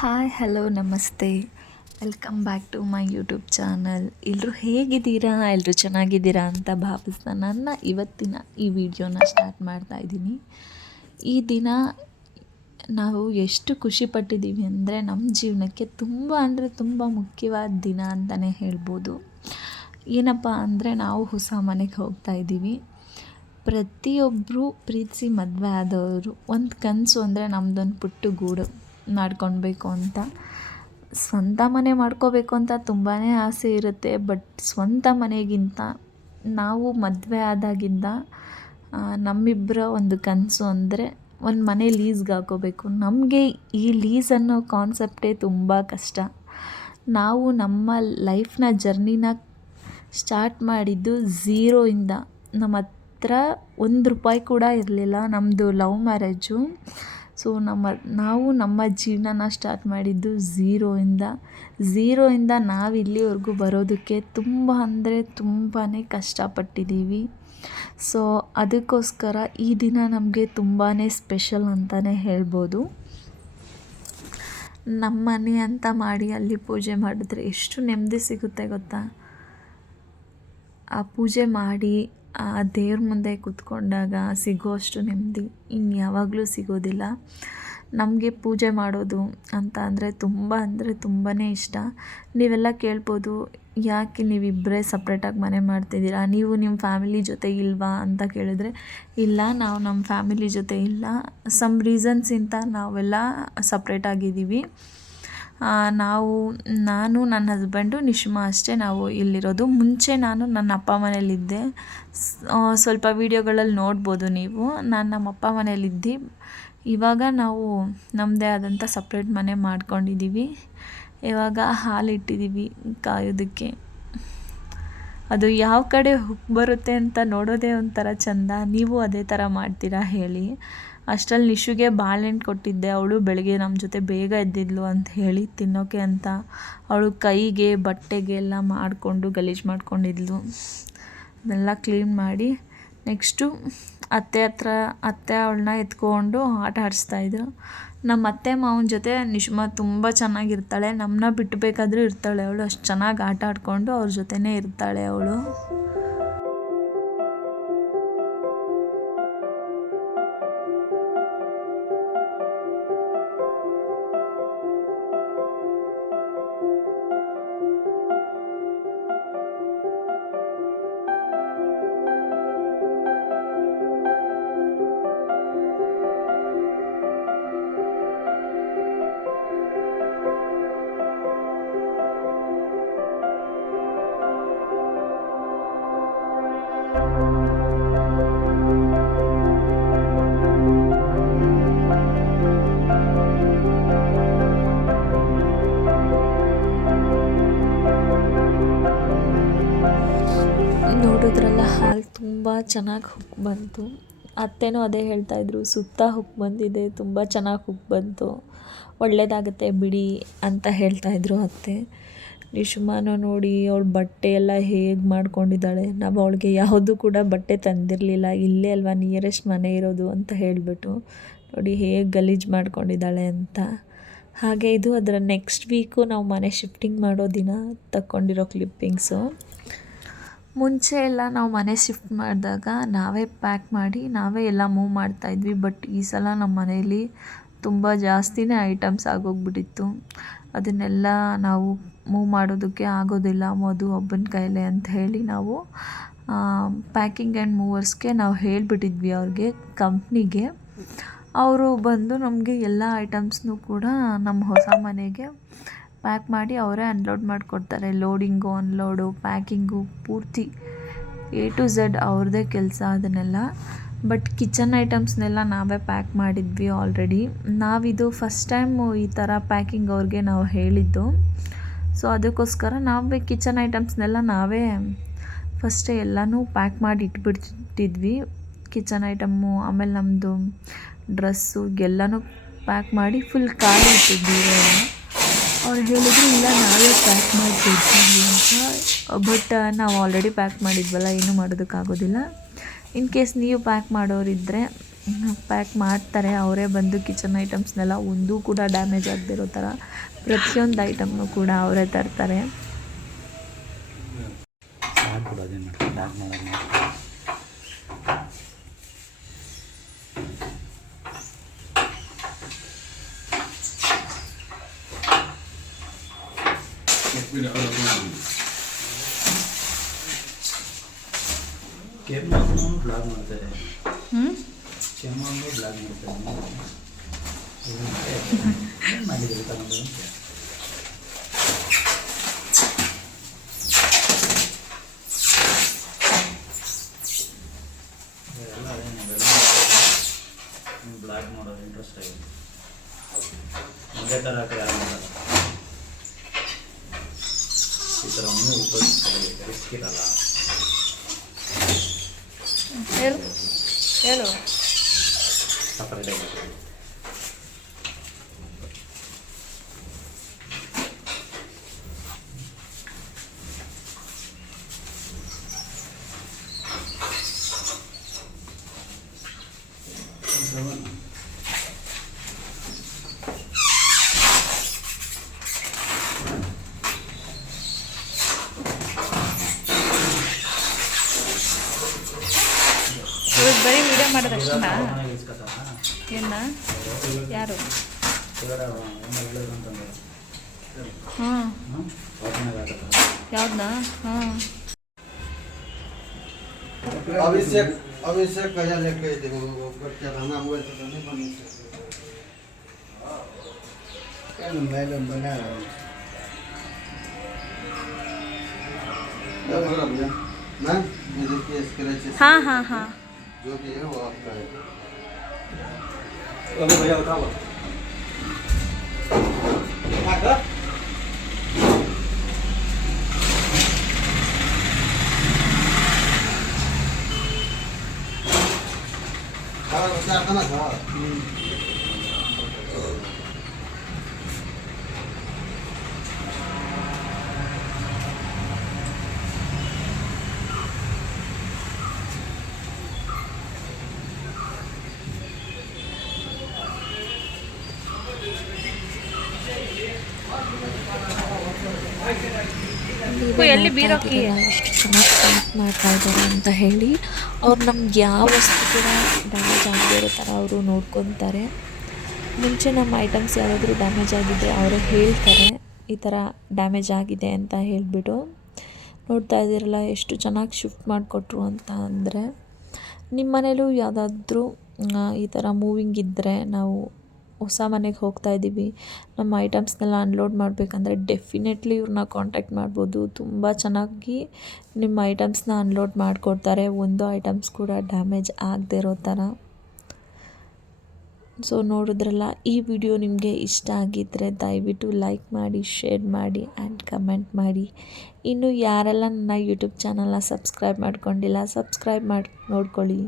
Hi, hello, ನಮಸ್ತೆ. Welcome back to my YouTube channel. ಎಲ್ಲರೂ ಹೇಗಿದ್ದೀರಾ? ಎಲ್ಲರೂ ಚೆನ್ನಾಗಿದ್ದೀರಾ ಅಂತ ಭಾವಿಸ್ತಾ ನನ್ನ ಇವತ್ತಿನ ಈ ವಿಡಿಯೋನ ಸ್ಟಾರ್ಟ್ ಮಾಡ್ತಾ ಇದ್ದೀನಿ. ಈ ದಿನ ನಾವು ಎಷ್ಟು ಖುಷಿ ಪಟ್ಟಿದ್ದೀವಿ ಅಂದರೆ ನಮ್ಮ ಜೀವನಕ್ಕೆ ತುಂಬ ಅಂದರೆ ತುಂಬ ಮುಖ್ಯವಾದ ದಿನ ಅಂತಲೇ ಹೇಳ್ಬೋದು. ಏನಪ್ಪ ಅಂದರೆ ನಾವು ಹೊಸ ಮನೆಗೆ ಹೋಗ್ತಾ ಇದ್ದೀವಿ. ಪ್ರತಿಯೊಬ್ಬರು ಪ್ರೀತಿಸಿ ಮದುವೆ ಆದವರು. ಒಂದು ಕನಸು ಅಂದರೆ ನಮ್ಮದೊಂದು ಪುಟ್ಟ ಗೂಡು ಮಾಡ್ಕೊಳ್ಬೇಕು ಅಂತ. ಸ್ವಂತ ಮನೆ ಮಾಡ್ಕೋಬೇಕು ಅಂತ ತುಂಬಾ ಆಸೆ ಇರುತ್ತೆ. ಬಟ್ ಸ್ವಂತ ಮನೆಗಿಂತ ನಾವು ಮದುವೆ ಆದಾಗಿಂದ ನಮ್ಮಿಬ್ಬರ ಒಂದು ಕನಸು ಅಂದರೆ ಒಂದು ಮನೆ ಲೀಸ್ಗೆ ಹಾಕೋಬೇಕು. ನಮಗೆ ಈ ಲೀಸ್ ಅನ್ನೋ ಕಾನ್ಸೆಪ್ಟೇ ತುಂಬ ಕಷ್ಟ. ನಾವು ನಮ್ಮ ಲೈಫ್ನ ಜರ್ನಿನ ಸ್ಟಾರ್ಟ್ ಮಾಡಿದ್ದು ಝೀರೋಯಿಂದ ನಮ್ಮ ಹತ್ರ ಒಂದು ರೂಪಾಯಿ ಕೂಡ ಇರಲಿಲ್ಲ. ನಮ್ಮದು ಲವ್ ಮ್ಯಾರೇಜು. ಸೊ ನಮ್ಮ, ನಾವು ನಮ್ಮ ಜೀವನನ ಸ್ಟಾರ್ಟ್ ಮಾಡಿದ್ದು ಝೀರೋಯಿಂದ ಝೀರೋಯಿಂದ ನಾವು ಇಲ್ಲಿವರೆಗೂ ಬರೋದಕ್ಕೆ ತುಂಬ ಅಂದರೆ ತುಂಬಾ ಕಷ್ಟಪಟ್ಟಿದ್ದೀವಿ. ಸೊ ಅದಕ್ಕೋಸ್ಕರ ಈ ದಿನ ನಮಗೆ ತುಂಬಾ ಸ್ಪೆಷಲ್ ಅಂತಲೇ ಹೇಳ್ಬೋದು. ನಮ್ಮ ಮನೆ ಅಂತ ಮಾಡಿ ಅಲ್ಲಿ ಪೂಜೆ ಮಾಡಿದ್ರೆ ಎಷ್ಟು ನೆಮ್ಮದಿ ಸಿಗುತ್ತೆ ಗೊತ್ತಾ? ಆ ಪೂಜೆ ಮಾಡಿ ಆ ದೇವ್ರ ಮುಂದೆ ಕೂತ್ಕೊಂಡಾಗ ಸಿಗೋಷ್ಟು ನೆಮ್ಮದಿ. ಇನ್ನು ಯಾವಾಗಲೂ ಸಿಗೋದಿಲ್ಲ. ನಮಗೆ ಪೂಜೆ ಮಾಡೋದು ಅಂತ ಅಂದರೆ ತುಂಬ ಅಂದರೆ ತುಂಬಾ ಇಷ್ಟ. ನೀವೆಲ್ಲ ಕೇಳ್ಬೋದು, ಯಾಕೆ ನೀವಿಬ್ಬರೇ ಸಪ್ರೇಟಾಗಿ ಮನೆ ಮಾಡ್ತಿದ್ದೀರಾ? ನೀವು ನಿಮ್ಮ ಫ್ಯಾಮಿಲಿ ಜೊತೆ ಇಲ್ವಾ ಅಂತ ಕೇಳಿದ್ರೆ, ಇಲ್ಲ, ನಾವು ನಮ್ಮ ಫ್ಯಾಮಿಲಿ ಜೊತೆ ಇಲ್ಲ. ಸಮ್ ರೀಸನ್ಸಿಂದ ನಾವೆಲ್ಲ ಸಪ್ರೇಟಾಗಿದ್ದೀವಿ ನಾವು, ನಾನು, ನನ್ನ ಹಸ್ಬೆಂಡು ನಿಶ್ಮಾ ಅಷ್ಟೇ ನಾವು ಇಲ್ಲಿರೋದು. ಮುಂಚೆ ನಾನು ನನ್ನ ಅಪ್ಪ ಮನೇಲಿದ್ದೆ ಸ್- ಸ್ವಲ್ಪ ವೀಡಿಯೋಗಳಲ್ಲಿ ನೋಡ್ಬೋದು ನೀವು. ನಾನು ನಮ್ಮ ಅಪ್ಪ ಮನೇಲಿದ್ದೆ ಇವಾಗ ನಾವು ನಮ್ಮದೇ ಆದಂಥ ಸಪ್ರೇಟ್ ಮನೆ ಮಾಡ್ಕೊಂಡಿದ್ದೀವಿ ಇವಾಗ ಹಾಲಿಟ್ಟಿದ್ದೀವಿ ಕಾಯೋದಕ್ಕೆ. ಅದು ಯಾವ ಕಡೆ ಹುಕ್ ಬರುತ್ತೆ ಅಂತ ನೋಡೋದೇ ಒಂಥರ ಚಂದ. ನೀವು ಅದೇ ಥರ ಮಾಡ್ತೀರಾ ಹೇಳಿ. ಅಷ್ಟರಲ್ಲಿ ನಿಶುಗೆ ಬಾಳೆಹಣ್ಣು ಕೊಟ್ಟಿದ್ದೆ. ಅವಳು ಬೆಳಗ್ಗೆ ನಮ್ಮ ಜೊತೆ ಬೇಗ ಎದ್ದಿದ್ಲು ಅಂತ ಹೇಳಿ ತಿನ್ನೋಕೆ ಅಂತ ಅವಳು ಕೈಗೆ, ಬಟ್ಟೆಗೆ ಎಲ್ಲ ಮಾಡಿಕೊಂಡು ಗಲೀಜು ಮಾಡ್ಕೊಂಡಿದ್ಲು. ಅದೆಲ್ಲ ಕ್ಲೀನ್ ಮಾಡಿ ನೆಕ್ಸ್ಟು ಅತ್ತೆ ಹತ್ರ, ಅತ್ತೆ ಅವಳನ್ನ ಎತ್ಕೊಂಡು ಆಟ ಆಡಿಸ್ತಾಯಿದ್ರು ನಮ್ಮ ಅತ್ತೆ ಮಾವನ ಜೊತೆ ನಿಶ್ಮಾ ತುಂಬ ಚೆನ್ನಾಗಿರ್ತಾಳೆ. ನಮ್ಮನ್ನ ಬಿಟ್ಟಬೇಕಾದ್ರೂ ಇರ್ತಾಳೆ. ಅವಳು ಅಷ್ಟು ಚೆನ್ನಾಗಿ ಆಟ ಆಡಿಕೊಂಡು ಅವ್ರ ಜೊತೆನೇ ಇರ್ತಾಳೆ ಅವಳು. ಚೆನ್ನಾಗಿ ಹುಕ್ ಬಂತು. ಅತ್ತೆನೂ ಅದೇ ಹೇಳ್ತಾಯಿದ್ರು ಸುತ್ತ ಹುಕ್ ಬಂದಿದೆ, ತುಂಬ ಚೆನ್ನಾಗಿ ಹುಕ್ ಬಂತು. ಒಳ್ಳೇದಾಗುತ್ತೆ ಬಿಡಿ ಅಂತ ಹೇಳ್ತಾಯಿದ್ರು ಅತ್ತೆ. ನಿಶುಮಾನ ನೋಡಿ ಅವಳ ಬಟ್ಟೆ ಎಲ್ಲ ಹೇಗೆ ಮಾಡ್ಕೊಂಡಿದ್ದಾಳೆ. ನಾವು ಅವಳಿಗೆ ಯಾವುದೂ ಕೂಡ ಬಟ್ಟೆ ತಂದಿರಲಿಲ್ಲ. ಇಲ್ಲೇ ಅಲ್ವಾ ನಿಯರೆಸ್ಟ್ ಮನೆ ಇರೋದು ಅಂತ ಹೇಳಿಬಿಟ್ಟು, ನೋಡಿ ಹೇಗೆ ಗಲೀಜು ಮಾಡ್ಕೊಂಡಿದ್ದಾಳೆ ಅಂತ. ಹಾಗೆ ಇದು ಅದರ ನೆಕ್ಸ್ಟ್ ವೀಕು ನಾವು ಮನೆ ಶಿಫ್ಟಿಂಗ್ ಮಾಡೋ ದಿನ ತಕ್ಕೊಂಡಿರೋ ಕ್ಲಿಪ್ಪಿಂಗ್ಸು. ಮುಂಚೆ ಎಲ್ಲ ನಾವು ಮನೆ ಶಿಫ್ಟ್ ಮಾಡಿದಾಗ ನಾವೇ ಪ್ಯಾಕ್ ಮಾಡಿ ನಾವೇ ಎಲ್ಲ ಮೂವ್ ಮಾಡ್ತಾಯಿದ್ವಿ ಬಟ್ ಈ ಸಲ ನಮ್ಮ ಮನೆಯಲ್ಲಿ ತುಂಬ ಜಾಸ್ತಿನೇ ಐಟಮ್ಸ್ ಆಗೋಗ್ಬಿಟ್ಟಿತ್ತು. ಅದನ್ನೆಲ್ಲ ನಾವು ಮೂವ್ ಮಾಡೋದಕ್ಕೆ ಆಗೋದಿಲ್ಲ. ಮಧು ಒಬ್ಬನ ಕೈಲೇ ಅಂತ ಹೇಳಿ ನಾವು ಪ್ಯಾಕಿಂಗ್ ಆ್ಯಂಡ್ ಮೂವರ್ಸ್ಗೆ ನಾವು ಹೇಳಿಬಿಟ್ಟಿದ್ವಿ ಅವ್ರಿಗೆ ಕಂಪ್ನಿಗೆ ಅವರು ಬಂದು ನಮಗೆ ಎಲ್ಲ ಐಟಮ್ಸ್ನೂ ಕೂಡ ನಮ್ಮ ಹೊಸ ಮನೆಗೆ ಪ್ಯಾಕ್ ಮಾಡಿ ಅವರೇ ಅನ್ಲೋಡ್ ಮಾಡಿಕೊಡ್ತಾರೆ. ಲೋಡಿಂಗು, ಅನ್ಲೋಡು, ಪ್ಯಾಕಿಂಗು ಪೂರ್ತಿ ಎ ಟು ಝೆಡ್ ಅವ್ರದ್ದೇ ಕೆಲಸ ಅದನ್ನೆಲ್ಲ. ಬಟ್ ಕಿಚನ್ ಐಟಮ್ಸ್ನೆಲ್ಲ ನಾವೇ ಪ್ಯಾಕ್ ಮಾಡಿದ್ವಿ ಆಲ್ರೆಡಿ. ನಾವಿದು ಫಸ್ಟ್ ಟೈಮು ಈ ಥರ ಪ್ಯಾಕಿಂಗ್ ಅವ್ರಿಗೆ ನಾವು ಹೇಳಿದ್ದು. ಸೊ, ಅದಕ್ಕೋಸ್ಕರ ನಾವೇ ಕಿಚನ್ ಐಟಮ್ಸ್ನೆಲ್ಲ ನಾವೇ ಫಸ್ಟೇ ಎಲ್ಲನೂ ಪ್ಯಾಕ್ ಮಾಡಿ ಇಟ್ಬಿಟ್ಟಿದ್ವಿ ಕಿಚನ್ ಐಟಮ್ಮು, ಆಮೇಲೆ ನಮ್ಮದು ಡ್ರೆಸ್ಸು, ಎಲ್ಲನೂ ಪ್ಯಾಕ್ ಮಾಡಿ ಫುಲ್ ಖಾಲಿ ಇಟ್ಟಿದ್ವಿ ಅವ್ರು ಹೇಳಿದ್ರು, ಇಲ್ಲ, ನಾವೇ ಪ್ಯಾಕ್ ಮಾಡಿ ಕೊಡ್ತೀವಿ ಅಂತ ಬಟ್ ನಾವು ಆಲ್ರೆಡಿ ಪ್ಯಾಕ್ ಮಾಡಿದ್ವಲ್ಲ ಏನೂ ಮಾಡೋದಕ್ಕಾಗೋದಿಲ್ಲ. ಇನ್ ಕೇಸ್ ನೀವು ಪ್ಯಾಕ್ ಮಾಡೋರಿದ್ದರೆ ಪ್ಯಾಕ್ ಮಾಡ್ತಾರೆ. ಅವರೇ ಬಂದು ಕಿಚನ್ ಐಟಮ್ಸ್ನೆಲ್ಲ ಒಂದೂ ಕೂಡ ಡ್ಯಾಮೇಜ್ ಆಗದಿರೋ ಥರ ಪ್ರತಿಯೊಂದು ಐಟಮ್ನು ಕೂಡ ಅವರೇ ತರ್ತಾರೆ. ಸಾಕು ಅದೇನು ಬ್ಲಾಕ್ ಮಾಡೋದು ಕೆಮ್ಮನ್ನು ಬ್ಲಾಗ್ ಮಾಡ್ತಾರೆ ಹ್ಞೂ ಕೆಮ್ಮನ್ನು ಬ್ಲಾಗ್ ಮಾಡ್ತಾರೆ ಏನು ಮಾಡಿದ್ರು ತಗೊಂಡು ಎಲ್ಲ ಅದೇನು ಬ್ಲಾಗ್ ಮಾಡೋದು ಇಂಟ್ರೆಸ್ಟ್ ಆಗಿದೆ ಒಂದೇ ಥರ ಕಡೆ ಆಗಲ್ಲ ಈ ಥರ ಇನ್ನೂ ಉಪಯೋಗಿಸ್ಕೊಳ್ಳಿ ರಿಸ್ಕ್ ಇರಲ್ಲ ಹೇಳು ಹೇಳು ಬರೀ ವಿಡಿಯೋ ಮಾಡೋದಷ್ಟೇನಾ ಇಸ್ಕೊತಾರ ಏನ ಯಾರು ಕೆಳಗಡೆ ಏನೋ ಹೇಳಿದ್ರು ಅಂತಂದ್ರೆ ಹಾಂ ಹಾಂ ಓಪನ್ ಆಗಲ್ಲ ಯಾವ್ದನ್ನ ಹಾಂ अभिषेक अभिषेक कया लेके देखो बच्चा खाना हुआ तो नहीं बन क्या मैडम बना ना ये देखिए स्क्रैचेस हाँ हाँ हाँ जो भी है वो आपका है अभी भैया उठाओ हाँ बच्चा खाना ಎಲ್ಲಿ ಬೀರೋಕಿ ಎಷ್ಟು ಚೆನ್ನಾಗಿ ಪೇಂಟ್ ಮಾಡ್ತಾ ಇದ್ದಾರೆ ಅಂತ ಹೇಳಿ ಅವ್ರು ನಮ್ಗೆ ಯಾವ ವಸ್ತು ಕೂಡ ಡ್ಯಾಮೇಜ್ ಆಗದಿರೋ ಥರ ಅವರು ನೋಡ್ಕೊತಾರೆ. ಮುಂಚೆ ನಮ್ಮ ಐಟಮ್ಸ್ ಯಾವುದಾದ್ರೂ ಡ್ಯಾಮೇಜ್ ಆಗಿದ್ದರೆ ಅವರೇ ಹೇಳ್ತಾರೆ ಈ ಥರ ಡ್ಯಾಮೇಜ್ ಆಗಿದೆ ಅಂತ ಹೇಳಿಬಿಟ್ಟು. ನೋಡ್ತಾ ಇದ್ದೀರಲ್ಲ ಎಷ್ಟು ಚೆನ್ನಾಗಿ ಶಿಫ್ಟ್ ಮಾಡಿಕೊಟ್ರು ಅಂತ ಅಂದರೆ ನಿಮ್ಮ ಮನೇಲೂ ಯಾವುದಾದ್ರೂ ಈ ಥರ ಮೂವಿಂಗ್ ಇದ್ದರೆ ನಾವು ಹೊಸ ಮನೆಗೆ ಹೋಗ್ತಾ ಇದ್ದೀವಿ. ನಮ್ಮ ಐಟಮ್ಸ್ನೆಲ್ಲ ಅನ್ಲೋಡ್ ಮಾಡಬೇಕಂದ್ರೆ ಡೆಫಿನೆಟ್ಲಿ ಇವ್ರನ್ನ ಕಾಂಟ್ಯಾಕ್ಟ್ ಮಾಡ್ಬೋದು. ತುಂಬ ಚೆನ್ನಾಗಿ ನಿಮ್ಮ ಐಟಮ್ಸ್ನ ಅನ್ಲೋಡ್ ಮಾಡಿಕೊಡ್ತಾರೆ. ಒಂದು ಐಟಮ್ಸ್ ಕೂಡ ಡ್ಯಾಮೇಜ್ ಆಗದೆ ಇರೋ ಥರ. ಸೊ ನೋಡಿದ್ರಲ್ಲ, ಈ ವಿಡಿಯೋ ನಿಮಗೆ ಇಷ್ಟ ಆಗಿದ್ದರೆ ದಯವಿಟ್ಟು ಲೈಕ್ ಮಾಡಿ ಶೇರ್ ಮಾಡಿ ಆ್ಯಂಡ್ ಕಮೆಂಟ್ ಮಾಡಿ. ಇನ್ನು ಯಾರೆಲ್ಲ ನನ್ನ ಯೂಟ್ಯೂಬ್ ಚಾನಲ್ನ ಸಬ್ಸ್ಕ್ರೈಬ್ ಮಾಡ್ಕೊಂಡಿಲ್ಲ ಸಬ್ಸ್ಕ್ರೈಬ್ ಮಾಡಿ, ನೋಡ್ಕೊಳ್ಳಿ.